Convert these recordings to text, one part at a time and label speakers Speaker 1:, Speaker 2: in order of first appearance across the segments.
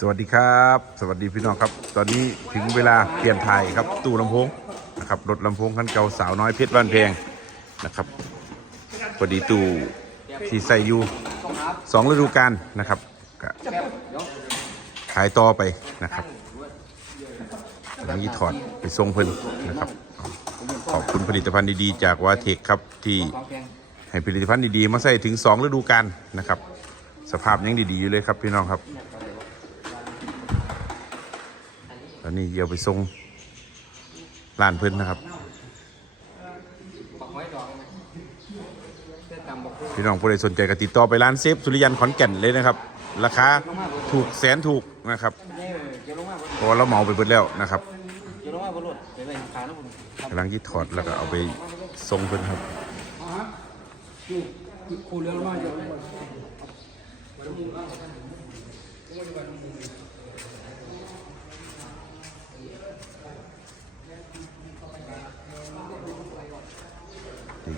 Speaker 1: สวัสดีครับ สวัสดีพี่น้องครับ ตอนนี้ถึงเวลาเปลี่ยนถ่ายครับตู้ลำโพงนะครับรถลำโพงคันเก่าสาวน้อยเพชรบ้านแพงนะครับพอดีตู้ที่ใส่อยู่สองฤดูกาลนะครับก็ขายต่อไปนะครับหลังนี้ถอดไปทรงเพิ่นนะครับ ขอบคุณผลิตภัณฑ์ดีๆ จากวาเทคครับที่ให้ผลิตภัณฑ์ดีๆ มาใส่ถึง 2 ฤดูกาลนะครับ สภาพยังดีๆอยู่เลยครับพี่น้องครับ อนนี้เดี๋ยวไปส่งร้านเพิ่นนะครับ พี่น้องผู้ใดสนใจก็ติดต่อไปร้านเซฟสุริยันขอนแก่นเลยนะครับ ราคาถูกแสนถูกนะครับเพราะว่าเราเหมาไปเบิดแล้วนะครับกำลังที่ถอดแล้วก็เอาไปส่งเพิ่นครับ
Speaker 2: คูเรือลงมาเดี๋ยว
Speaker 1: น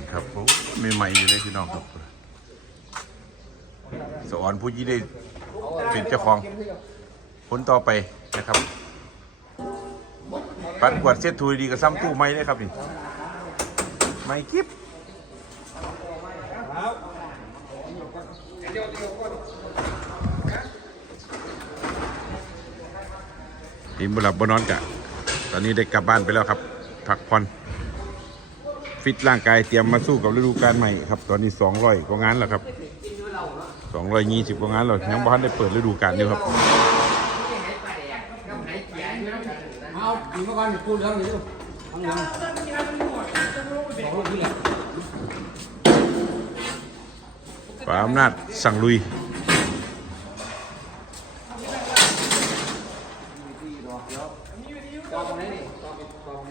Speaker 1: ี่ครับโอ้ ใหม่ๆอยู่เลยพี่น้องครับสอนผู้ยี่ได้เป็นเจ้าของคนต่อไปนะครับปัดกวาดเช็ดถูดีกับซ้ำตู้ไม้เลยครับนี่ไม้กิบทีมบุรับบนอนกะ ตอนนี้ได้กลับบ้านไปแล้วครับ พักผ่อน ฟิตร่างกายเตรียมมาสู้กับฤดูกาลใหม่ครับ ตอนนี้ 200 กว่างานแล้วครับ 220 กว่างานแล้วยังบ้านได้เปิดฤดูกาลอยู่ครับ
Speaker 2: เอาดีมาก่อนคูเรือนี่ดูทำยังลูกนี่แหละ
Speaker 1: ป๋าอำนาจสั่งลุย
Speaker 2: จอตรงไหนนี่จอเป็นจอตรงไหน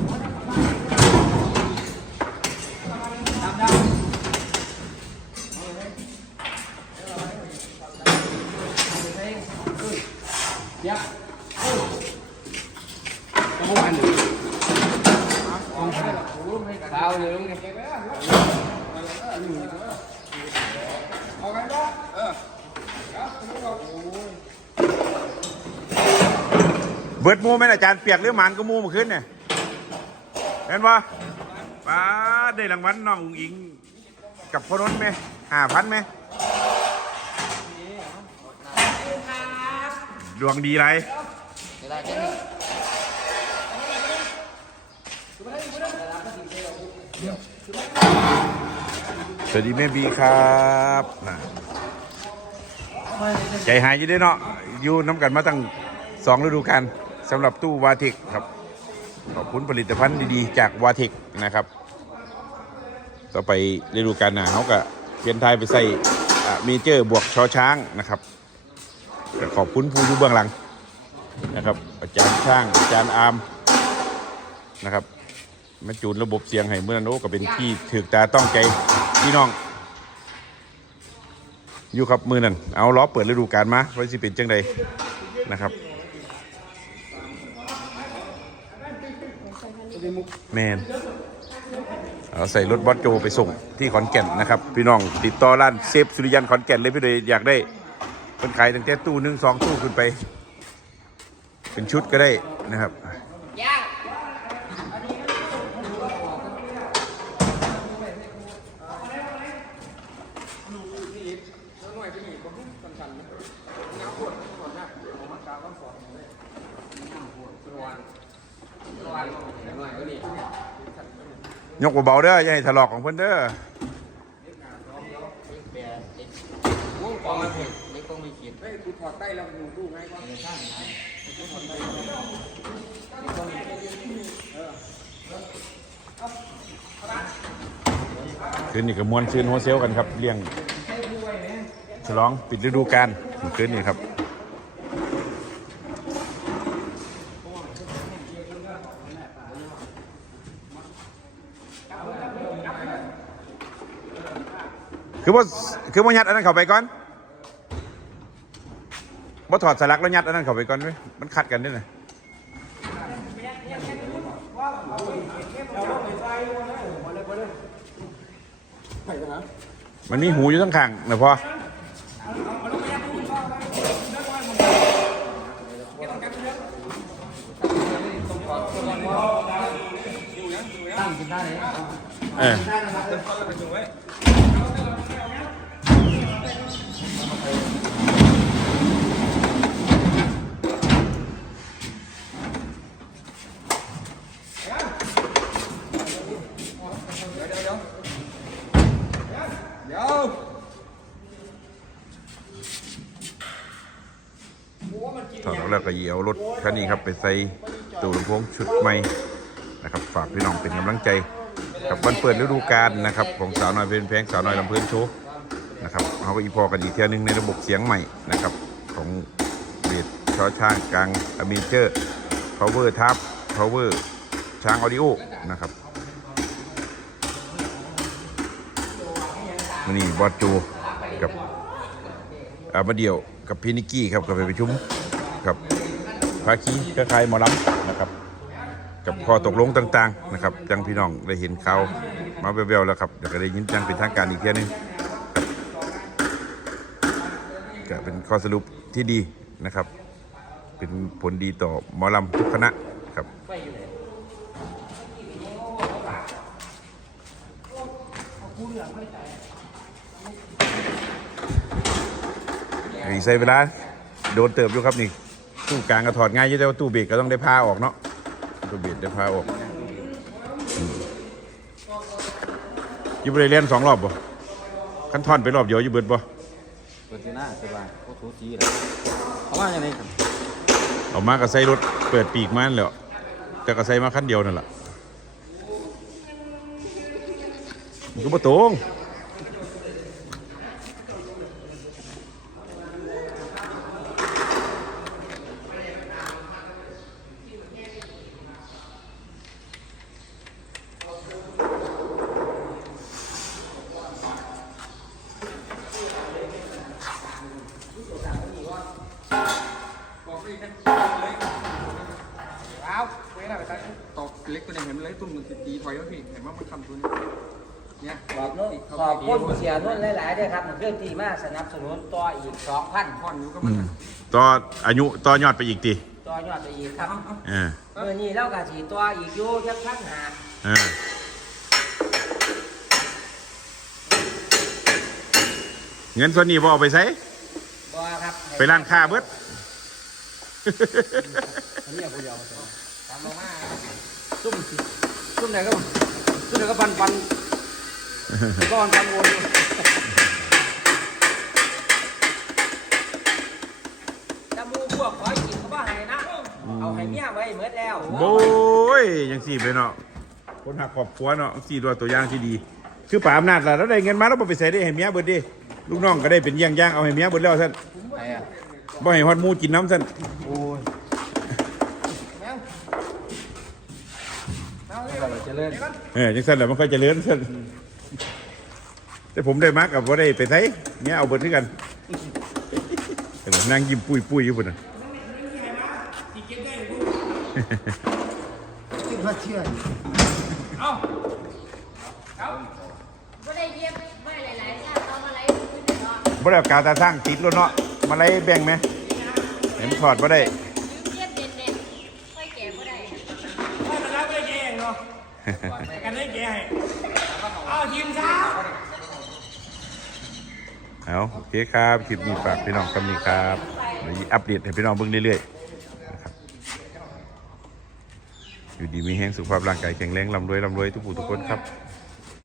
Speaker 1: เบิดหมูไหมอาจารย์เปียกหรือหมันก็มูมาขึ้นเนี่ยเห็นปะป้าได้รางวัลน้องอุ๋งอิง กับพ่อรถไหมห้าพันไหม ดวงดีไรสวัสดีแม่บีครับนะใจหายอยู่เด้วยเนาะอยู่น้ำกันมาตั้งสองฤดูกาลสำหรับตู้วาเทคครับ ขอบคุณผลิตภัณฑ์ดีๆ จากวาเทคนะครับ ต่อไปฤดูกาลหนาเขาก็เปลี่ยนไทยไปใส่เมเจอร์บวกชอช้างนะครับ ขอบคุณผู้อยู่เบื้องหลังนะครับ อาจารย์ช่าง อาจารย์อาร์มนะครับมาจูนระบบเสียงให้เมื่อนั้นโอ้ก็เป็นที่ถือตาต้องใจพี่น้อง อยู่ครับมือนั่นเอาล้อเปิดฤดูกาลมาไว้สิเป็นจังใดนะครับแมนเอาใส่รถบอสโจไปส่งที่ขอนแก่นนะครับ พี่น้องติดต่อร้านเซฟสุริยันขอนแก่นเลยพี่เลยอยากได้ เป็นขายตั้งแต่ตู้หนึ่งสองตู้ขึ้นไป เป็นชุดก็ได้นะครับยกเบาๆเด้ออย่าให้ถลอกของเพิ่อนเด้อ
Speaker 2: คือถอดใต้เราดูดูไงว่าใช่ไหม
Speaker 1: คืนนี้กับมวนซื้นหัวเซลกันครับเลี้ยงฉลองปิดฤดูกาลคืนนี้ครับคือว่าคือว่ายัดอันนั้นเข้าไปก่อน ว่ถอดสลักแล้วยัดอันนั้นเข้าไปก่อนไหมมันขัดกันด้วยนะมันมีหูอยู่ทั้งข้างนะพ่อ
Speaker 2: ตั้งกินได้เลย
Speaker 1: เออถอดออกแล้วก็เหยียว รถคันนี้ครับไปใส่ตู้ลำโพงชุดใหม่นะครับฝากพี่น้องเป็นกำลังใจกับวันเปิดฤดูกาลนะครับของสาวน้อยเป็นแพงสาวน้อยลำเพลินโชว์นะครับเขาก็อีพอกันอีกเทียหนึงในระบบเสียงใหม่นะครับของเบสชอช่างกลางอเมเจอร์ power ทับ power ช้างออดิโอนะครับนี่บอสโจกับอามาเดียวกับพี่นิกกี้ครับกับไปประชุมกับ ภาคีเครือข่ายหมอลำนะครับ กับข้อตกลงต่างๆนะครับจังพี่น้องได้เห็นเขามาแววๆแล้วครับเดี๋ยวก็ได้ยินจังเป็นทางการอีกเทียหนึงก็เป็นข้อสรุปที่ดีนะครับ เป็นผลดีต่อหมอลำทุกคณะครับใส่เวลา โดนเติบอยู่ครับนี่ ตู้กลางก็ถอดง่ายอยู่แต่ว่าตู้เบรกก็ต้องได้ผ้าออกเนาะตัวเบียดได้พาออกอืมอยูบริเลียนสองรอบบ่ขั้นทอนไปรอบเดียวอยูเบิดบ่
Speaker 2: เปิดที่หน้าสบายโอ้โหจีเลยเอาว่าอย่างไรครับ
Speaker 1: ออกมาก็ใส่รถเปิดปีกมานั่นแหล้วแต่ก็ใส่มาขั้นเดียวนั่นแหละมันก็บ่ตรง
Speaker 2: ว้าวเว้ยอะไรไปตอกเล็กตัว นี้เห็นเลยตุ้มมันตีถอยแล้วพี่เห็นว่ามันทำตัวนี้เนี่ย
Speaker 3: ขอบนุ่นขอบคุณเสียนุ่นหลายๆด้วยครับเรื่องที่มาสนับสนุนต่ออีก2,000
Speaker 2: พ่อนอยู่ก็
Speaker 1: อื
Speaker 2: มัน
Speaker 1: ต่ออายุต่อยอดไปอีกตี
Speaker 3: ต่อยอดไปอีกครับ
Speaker 1: เออ
Speaker 3: เมื่อนี้เราก็สีตัวอีกอยู่จักพันหา
Speaker 1: เออเงินส่วนนี้บ่เอาไปใช้
Speaker 3: บ่ครับ
Speaker 1: ไปร้านค้าเบิด
Speaker 3: อันนี้ผู้เดียวตามลงมา
Speaker 2: ซุ่ม ซุ่มไหนก็ซุ่มไหนก็ปันปันก้อนปันวน
Speaker 3: ตะมูพวกขอกินเขาบ่ให้นะ เอาให้เมียไว้หมดแล้ว
Speaker 1: โอ้ยยังสี่ไปเนาะคนหักขอบครัวเนาะสี่ตัวตัวอย่างที่ดี คือป่าอำนาจล่ะแล้วได้เงินมาแล้วบ่ไปใส่ได้ให้เมียเบิดดิลูกน้องก็ได้เป็นย่างย่างๆเอาให้เมียเบิดแล้วท่าน
Speaker 2: ไหนอะ
Speaker 1: บ่ให้ฮอดหมูกินน้ำท่าน
Speaker 2: โอ้ยแมวแมวนี่เจริญ
Speaker 1: เออจังซั่นแหละมันค่อยเจริญท่านแต่ผมได้มากับบ่ได้ไปใส่เมียเอาเบิดคือกันเออนั่งยิ้มปุ้ยปุ้ยๆอยู่พุ่นน่ะ
Speaker 2: คิดว่าเชื่อ
Speaker 4: ก็ได้เยี่ยมไม่หลายๆชาติเอามาไล่ขึ้นเนาะ
Speaker 1: บ่ได้เอากาวตาสร้างติดรถเนาะมาไล่แบ่งไหมเห็นถอดบ่ได้
Speaker 4: ลืมเยี่ยมเด่นๆค่อยแก่ก็ได้
Speaker 5: ไม่มันรับได้แกเองเนาะ กันได้เกให้เอาทีมเช้า
Speaker 1: เอาโอเคครับคลิปนี้ฝากพี่น้องคำนี้ครับเดี๋ยวอัปเดตให้พี่น้องเบิ่งเรื่อยๆอยู่ดีมีแห้งสุขภาพร่างกายแข็งแรงร่ำรวยร่ำรวยทุกผู้ทุกคนครับ